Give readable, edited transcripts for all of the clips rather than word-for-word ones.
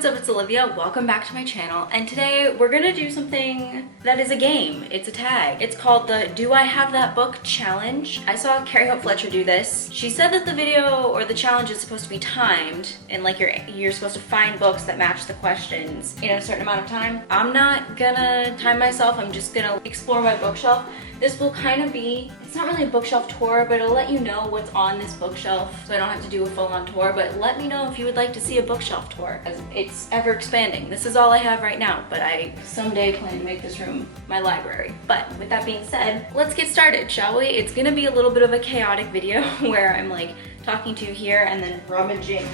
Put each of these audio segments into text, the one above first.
what's up? It's Olivia. Welcome back to my channel, and today we're gonna do something that is a game. It's a tag. It's called the Do I Have That Book Challenge. I saw Carrie Hope Fletcher do this. She said that the video or the challenge is supposed to be timed, and like you're supposed to find books that match the questions in a certain amount of time. I'm not gonna time myself. I'm just gonna explore my bookshelf. This will kind of be, it's not really a bookshelf tour, but it'll let you know what's on this bookshelf, so I don't have to do a full-on tour, but let me know if you would like to see a bookshelf tour, as it's ever expanding. This is all I have right now, but I someday plan to make this room my library. But with that being said, let's get started, shall we? It's gonna be a little bit of a chaotic video where I'm like talking to you here and then rummaging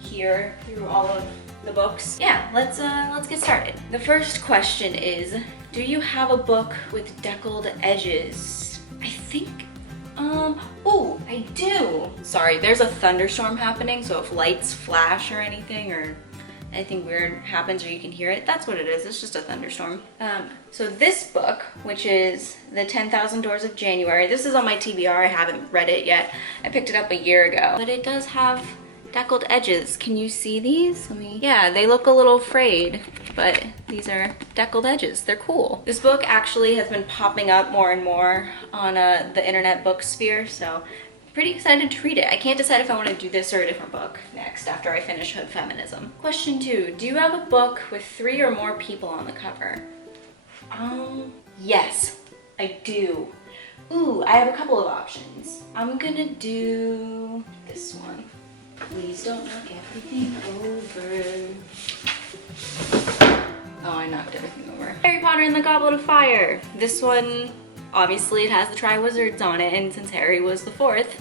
here through all of the books. Yeah, let's get started. The first question is, do you have a book with deckled edges? I think, oh, I do. Sorry, there's a thunderstorm happening, so if lights flash or anything, or anything weird happens or you can hear it, that's what it is. It's just a thunderstorm. So this book, which is The 10,000 Doors of January, this is on my TBR. I haven't read it yet. I picked it up a year ago, but it does have deckled edges. Can you see these? Yeah, they look a little frayed, but these are deckled edges. They're cool. This book actually has been popping up more and more on the internet book sphere, so I'm pretty excited to read it. I can't decide if I want to do this or a different book next after I finish Hood Feminism. Question 2, do you have a book with 3 or more people on the cover? Yes, I do. Ooh, I have a couple of options. I'm gonna do this one. Please don't knock everything over. Oh, I knocked everything over. Harry Potter and the Goblet of Fire. This one, obviously it has the Triwizards on it, and since Harry was the 4th,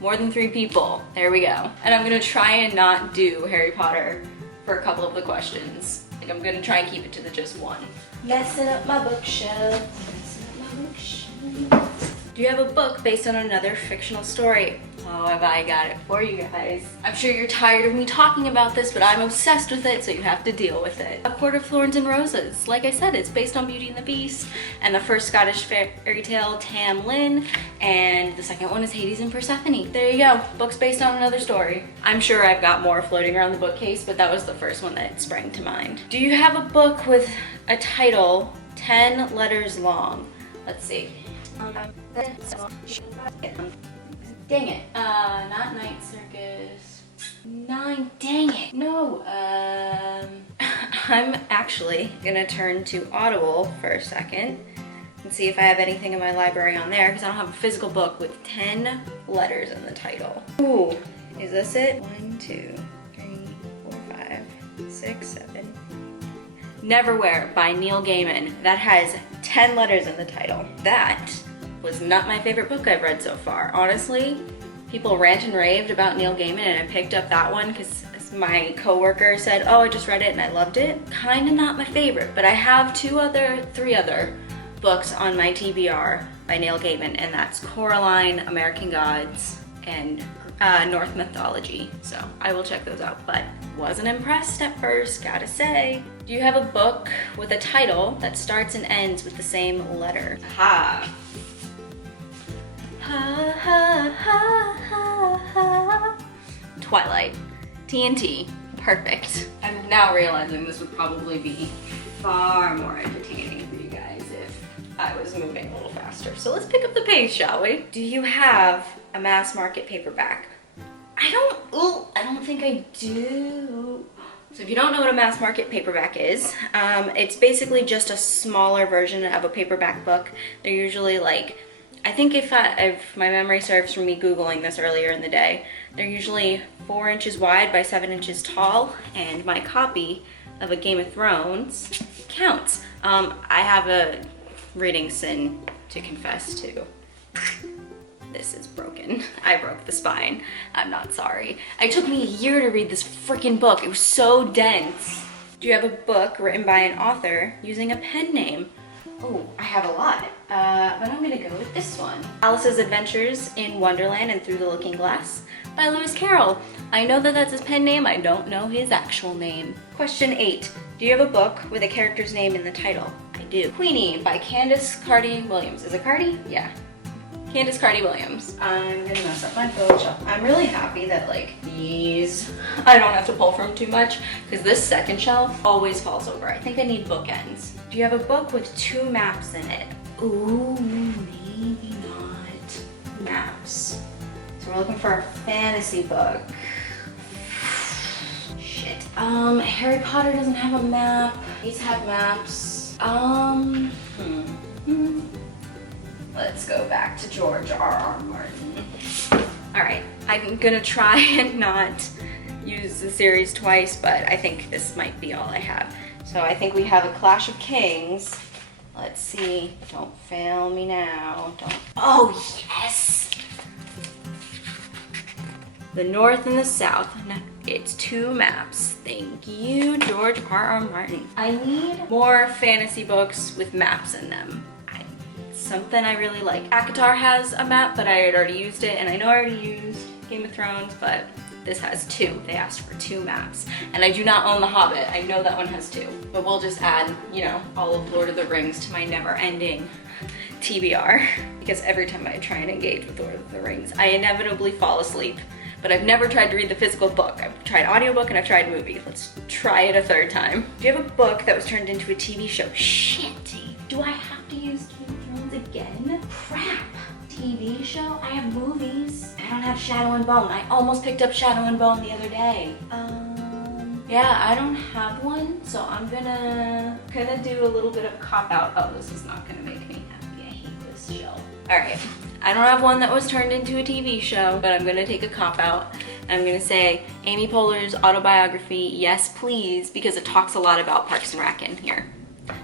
more than 3 people. There we go. And I'm gonna try and not do Harry Potter for a couple of the questions. Like, I'm gonna try and keep it to the just one. Messing up my bookshelf. Messing up my bookshelf. Do you have a book based on another fictional story? Oh, have I got it for you guys. I'm sure you're tired of me talking about this, but I'm obsessed with it, so you have to deal with it. A Court of Thorns and Roses. Like I said, it's based on Beauty and the Beast, and the first Scottish fairy tale, Tam Lin, and the second one is Hades and Persephone. There you go, books based on another story. I'm sure I've got more floating around the bookcase, but that was the first one that sprang to mind. Do you have a book with a title 10 letters long? Let's see. Dang it. Not Night Circus. 9, dang it. No, I'm actually gonna turn to Audible for a second and see if I have anything in my library on there, because I don't have a physical book with 10 letters in the title. Ooh, is this it? 1, 2, 3, 4, 5, 6, 7. Neverwhere by Neil Gaiman. That has 10 letters in the title. That was not my favorite book I've read so far. Honestly, people rant and raved about Neil Gaiman, and I picked up that one because my coworker said, oh, I just read it and I loved it. Kinda not my favorite, but I have 3 other books on my TBR by Neil Gaiman, and that's Coraline, American Gods, and Norse Mythology. So I will check those out, but wasn't impressed at first, gotta say. Do you have a book with a title that starts and ends with the same letter? Aha. Ha, ha, ha, ha, ha. Twilight. TNT. Perfect. I'm now realizing this would probably be far more entertaining for you guys if I was moving a little faster. So let's pick up the pace, shall we? Do you have a mass market paperback? I don't think I do. So if you don't know what a mass market paperback is, it's basically just a smaller version of a paperback book. They're usually like, I think if my memory serves from me Googling this earlier in the day, they're usually 4 inches wide by 7 inches tall, and my copy of A Game of Thrones counts. I have a reading sin to confess to. This is broken. I broke the spine. I'm not sorry. It took me a year to read this freaking book. It was so dense. Do you have a book written by an author using a pen name? Oh, I have a lot, but I'm gonna go with this one. Alice's Adventures in Wonderland and Through the Looking Glass by Lewis Carroll. I know that that's his pen name, I don't know his actual name. Question 8, do you have a book with a character's name in the title? I do. Queenie by Candace Carty Williams. Is it Carty? Yeah. Candace Carty-Williams. I'm gonna mess up my bookshelf. I'm really happy that like these, I don't have to pull from too much because this second shelf always falls over. I think I need bookends. Do you have a book with 2 maps in it? Ooh, maybe not. Maps. So we're looking for a fantasy book. Shit. Harry Potter doesn't have a map. These have maps. Let's go back to George R.R. Martin. All right, I'm gonna try and not use the series twice, but I think this might be all I have. So I think we have a Clash of Kings. Let's see, don't fail me now. Don't, oh yes! The North and the South. It's 2 maps. Thank you, George R.R. Martin. I need more fantasy books with maps in them. Something I really like. ACOTAR has a map, but I had already used it, and I know I already used Game of Thrones, but this has 2. They asked for 2 maps. And I do not own The Hobbit. I know that one has 2. But we'll just add, you know, all of Lord of the Rings to my never-ending TBR. Because every time I try and engage with Lord of the Rings, I inevitably fall asleep. But I've never tried to read the physical book. I've tried audiobook and I've tried movie. Let's try it a 3rd time. Do you have a book that was turned into a TV show? Shit, do I have to use Game of Thrones again? Crap. TV show? I have movies. I don't have Shadow and Bone. I almost picked up Shadow and Bone the other day. Yeah, I don't have one, so I'm gonna do a little bit of cop-out. Oh, this is not gonna make me happy. I hate this show. All right. I don't have one that was turned into a TV show, but I'm gonna take a cop-out. And I'm gonna say Amy Poehler's Autobiography, yes please, because it talks a lot about Parks and Rec in here.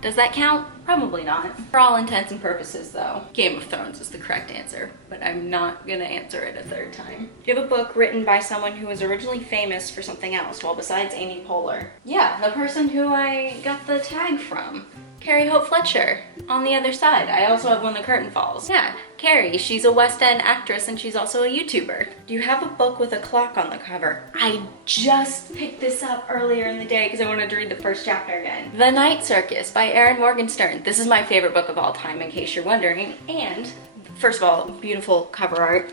Does that count? Probably not. For all intents and purposes though, Game of Thrones is the correct answer, but I'm not gonna answer it a 3rd time. Do you have a book written by someone who was originally famous for something else, well besides Amy Poehler? Yeah, the person who I got the tag from. Carrie Hope Fletcher, On the Other Side. I also have When the Curtain Falls. Yeah, Carrie, she's a West End actress and she's also a YouTuber. Do you have a book with a clock on the cover? I just picked this up earlier in the day because I wanted to read the 1st chapter again. The Night Circus by Erin Morgenstern. This is my favorite book of all time in case you're wondering. And, first of all, beautiful cover art.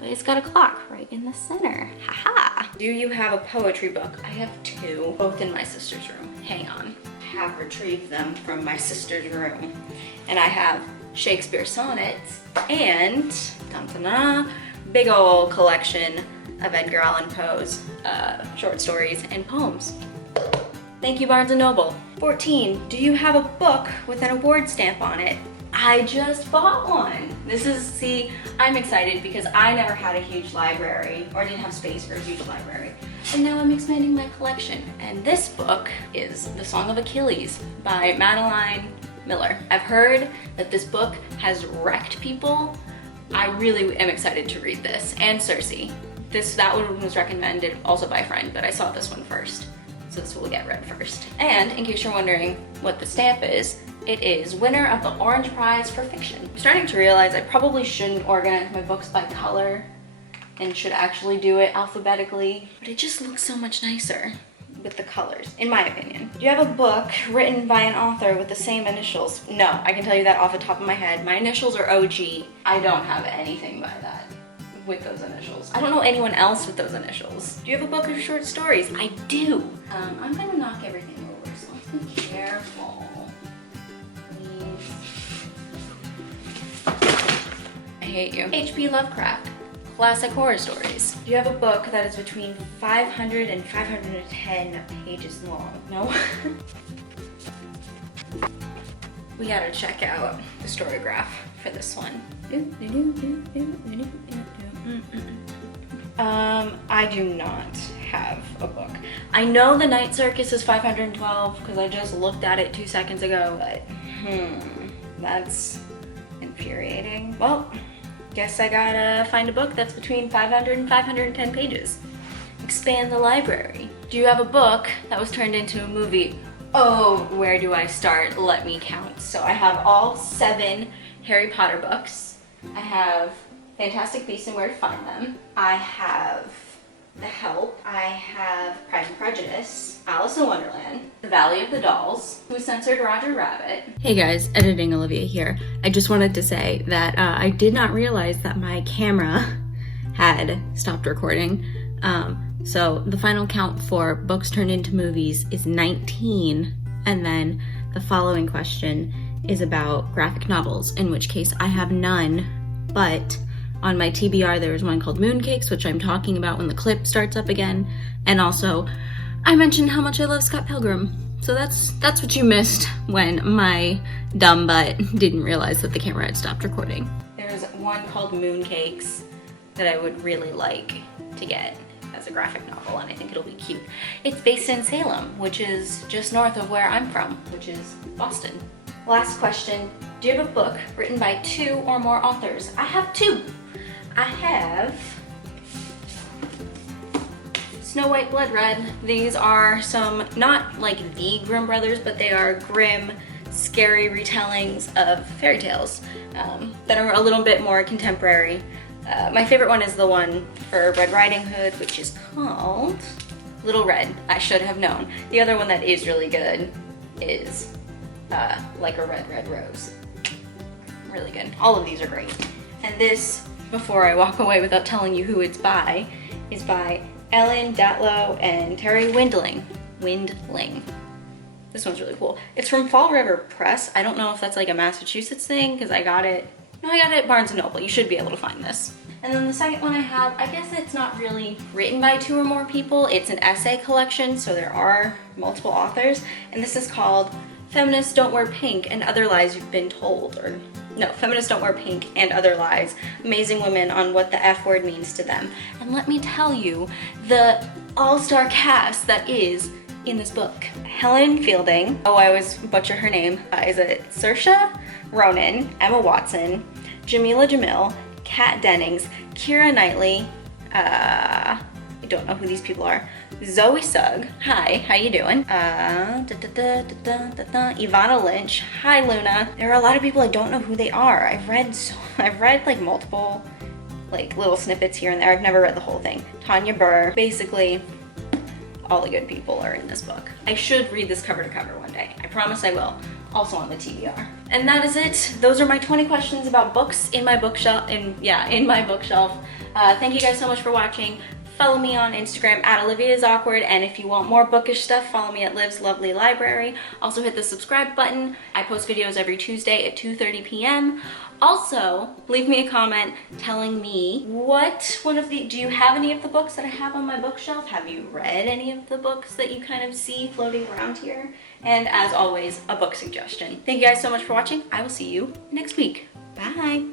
But it's got a clock right in the center. Haha. Do you have a poetry book? I have 2, both in my sister's room. Hang on. Have retrieved them from my sister's room. And I have Shakespeare sonnets and big ol' collection of Edgar Allan Poe's short stories and poems. Thank you, Barnes & Noble. 14, do you have a book with an award stamp on it? I just bought one. This is, see, I'm excited because I never had a huge library or didn't have space for a huge library. And now I'm expanding my collection. And this book is The Song of Achilles by Madeline Miller. I've heard that this book has wrecked people. I really am excited to read this. And Circe. That one was recommended also by a friend, but I saw this one first. So this will get read first. And in case you're wondering what the stamp is, it is winner of the Orange Prize for Fiction. I'm starting to realize I probably shouldn't organize my books by color and should actually do it alphabetically, but it just looks so much nicer with the colors, in my opinion. Do you have a book written by an author with the same initials? No, I can tell you that off the top of my head. My initials are OG. I don't have anything by that with those initials. I don't know anyone else with those initials. Do you have a book of short stories? I do. I'm gonna knock everything over, so let's be careful. I hate you. H.P. Lovecraft, classic horror stories. Do you have a book that is between 500 and 510 pages long? No? We gotta check out the storygraph for this one. I do not have a book. I know The Night Circus is 512 because I just looked at it 2 seconds ago, but that's infuriating. Well, guess I gotta find a book that's between 500 and 510 pages. Expand the library. Do you have a book that was turned into a movie? Oh, where do I start? Let me count. So I have all 7 Harry Potter books. I have Fantastic Beasts and Where to Find Them. I have The Help. I have Pride and Prejudice, Alice in Wonderland, The Valley of the Dolls, Who Censored Roger Rabbit. Hey guys, Editing Olivia here. I just wanted to say that I did not realize that my camera had stopped recording. So the final count for books turned into movies is 19, and then the following question is about graphic novels, in which case I have none, but on my TBR there was one called Mooncakes, which I'm talking about when the clip starts up again, and also I mentioned how much I love Scott Pilgrim. So that's what you missed when my dumb butt didn't realize that the camera had stopped recording. There's one called Mooncakes that I would really like to get as a graphic novel, and I think it'll be cute. It's based in Salem, which is just north of where I'm from, which is Boston. Last question, do you have a book written by 2 or more authors? I have 2. I have Snow White, Blood Red. These are some, not like the Grimm brothers, but they are grim, scary retellings of fairy tales that are a little bit more contemporary. My favorite one is the one for Red Riding Hood, which is called Little Red. I should have known. The other one that is really good is Like a Red, Red Rose. Really good. All of these are great. And this, before I walk away without telling you who it's by, is by Ellen Datlow and Terry Windling. This one's really cool. It's from Fall River Press. I don't know if that's like a Massachusetts thing, because I got it at Barnes & Noble. You should be able to find this. And then the second one I have, I guess it's not really written by 2 or more people. It's an essay collection, so there are multiple authors. And this is called Feminists Don't Wear Pink and Other Lies You've Been Told. Or no, Feminists Don't Wear Pink and Other Lies. Amazing Women on What the F Word Means to Them. And let me tell you, the all-star cast that is in this book. Helen Fielding, oh I always butcher her name, is it Saoirse Ronan, Emma Watson, Jamila Jamil, Kat Dennings, Keira Knightley, I don't know who these people are, Zoe Sugg, hi, how you doing? Ivana Lynch, hi Luna. There are a lot of people I don't know who they are. I've read like multiple like little snippets here and there. I've never read the whole thing. Tanya Burr, basically all the good people are in this book. I should read this cover to cover one day. I promise I will. Also on the TBR. And that is it. Those are my 20 questions about books in my bookshelf. In my bookshelf. Thank you guys so much for watching. Follow me on Instagram at OliviaIsAwkward, and if you want more bookish stuff, follow me at Liv's Lovely Library. Also hit the subscribe button. I post videos every Tuesday at 2:30 p.m. Also, leave me a comment telling me do you have any of the books that I have on my bookshelf? Have you read any of the books that you kind of see floating around here? And as always, a book suggestion. Thank you guys so much for watching. I will see you next week. Bye.